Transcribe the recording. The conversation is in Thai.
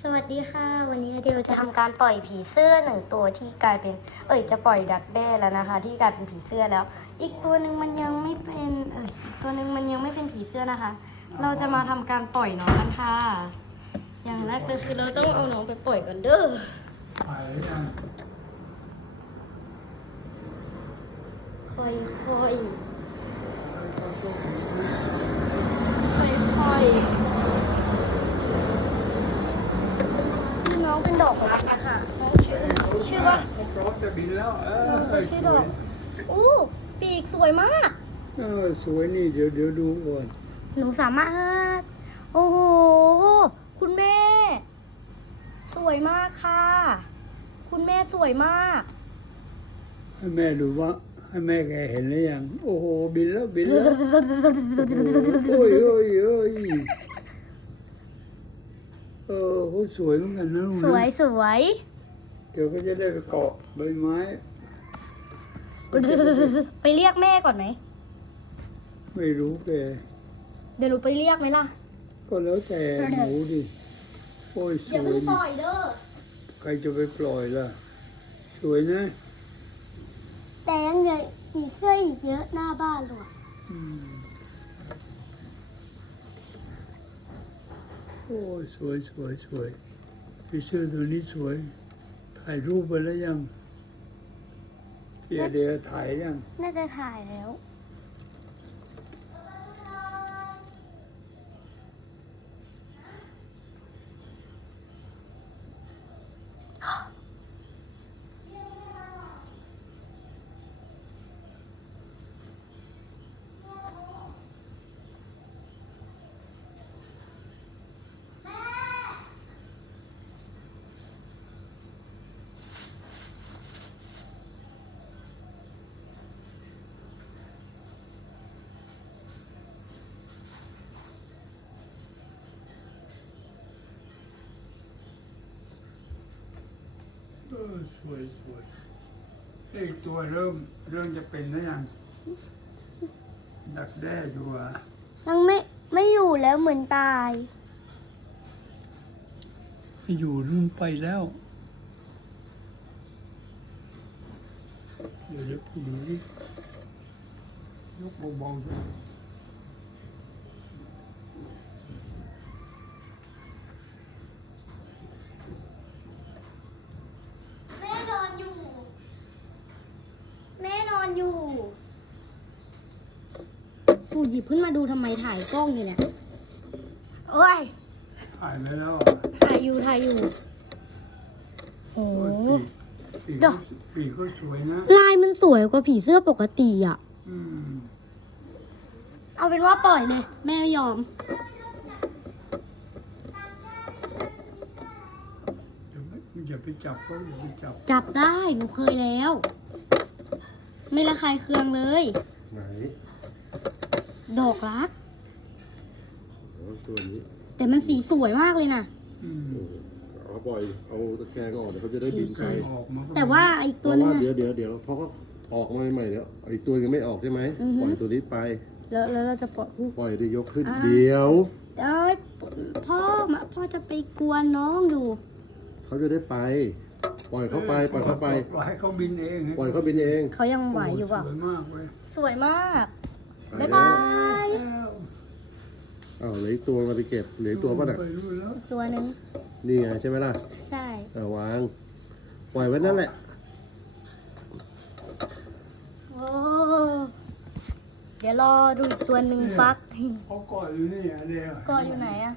สวัสดีค่ะ วันนี้เดลจะทำการปล่อยผีเสื้อหนึ่งตัวที่กลายเป็น เอ้ยจะปล่อยดักแด้แล้วนะคะ ที่กลายเป็นผีเสื้อแล้ว อีกตัวหนึ่งมันยังไม่เป็นเอ้ยอีกตัวหนึ่งมันยังไม่เป็นผีเสื้อนะคะ เราจะมาทำการปล่อยน้องกันค่ะ อย่างแรกเลยคือเราต้องเอาน้องไปปล่อยก่อนเด้อไปหรือยค่อยๆค่อยค่อยๆคือน้องเป็น ดอกรักอะค่ะน้องชื่อชื่อว่าพร้อมจะบินแล้วเออน้องชื่อดอกอู้ปีกสวยมาก เออสวยนี่เดี๋ยวเดี๋ยวดูก่อนหนูสามารถ โอ้โห คุณแม่ สวยมากค่ะ คุณแม่สวยมาก ให้แม่ดูว่าให้แม่แกเห็นหรือยัง โอ้โห บินแล้วบินแล้ว โอ้ยโอ้ยโอ้ย เออเขาสวยเหมือนกันนะลูกนะสวยสวยเดี๋ยวก็จะได้ไปเกาะใบไม้ไปเรียกแม่ก่อนไหมไม่รู้แกเดี๋ยวหนูไปเรียกไหมล่ะ ก็แล้วแต่หนูดิโอ้ยสอย่าวยเพิ่งปนี่ล่อยเด้อใครจะไปปล่อยล่ะ สวยนะ แต่ยังเหลือผีเสื้ออีกเยอะหน้าบ้านหรอ โอ้ยสวยสวยสวยพี่เสื้อตัวนี้สวย ถ่ายรูปไปแล้วยังเดี๋ยวเดี๋ยวถ่ายยัง น่าจะถ่ายแล้ว ออสวยสวยไอ้ตัวเริ่มเริ่มจะเป็นแล้วยังดักแด้อยู่อะยังไม่ไม่อยู่แล้วเหมือนตาย อยู่นู่นไปแล้วเดี๋ยวเดี๋ยวพูดดูดิยกเบาๆ อนอยู่ปู่หยิบขึ้นมาดูทำไมถ่ายกล้องอยู่เนี่ย โอ้ย ถ่ายไปแล้วอะถ่ายอยู่ถ่ายอยู่โอ้โอ้ยปีกปีกดก็อกปีกก็สวยนะ ลายมันสวยกว่าผีเสื้อปกติอะ อืมเอาเป็นว่าปล่อยเลย แม่ไม่ยอมเดี๋ยวไม่อย่าไปจับเขาอย่าไปจับ จับได้หนูเคยแล้ว ไม่ระคายเคืองเลย ไหนดอกรัก โอ้ตัวนี้แต่มันสีสวยมากเลยนะอืมเอาปล่อยเอาตะแกรงออกเดี๋ยวเขาจะได้บินใคไปรออกมาก็แต่ว่าอีกเพตัวราะนึงว่าอะ เดี๋ยวเดี๋ยวเดี๋ยวเพราะเขาออกมาใหม่ๆเดี๋ยวไอ้ตัวยังไม่ออกใช่ไหมอือฮึ ปล่อยตัวนี้ไปแล้วแล้วเราจะปล่อยอุ๊ย ปล่อยได้ยกขึ้นอ่า เดี๋ยวเอ้ยพ่อมาพ่อจะไปกวนน้องอยู่เขาจะได้ไป ปล่อยเขาไปปล่อยเขาไป ปล่อยให้เขาบินเองปล่อยเขาบินเองเขายังไหวอยู่เปล่าสวยมากเลยสวยมากไปบ๊ายบายแล้วอ้าวเหลืออีกตัวมาไปเก็บเหลืออีกตัวป่ะน่ะไปรู้แล้วอีกตัวหนึ่งนี่ไงใช่ไหมล่ะใช่ เอาวาง ปล่อยไว้นั่นแหละ โอ้ เดี๋ยวรอดูอีกตัวหนึ่งฟัก เขาเกาะอยู่นี่อะเดียว ก็อยู่ไหนอะ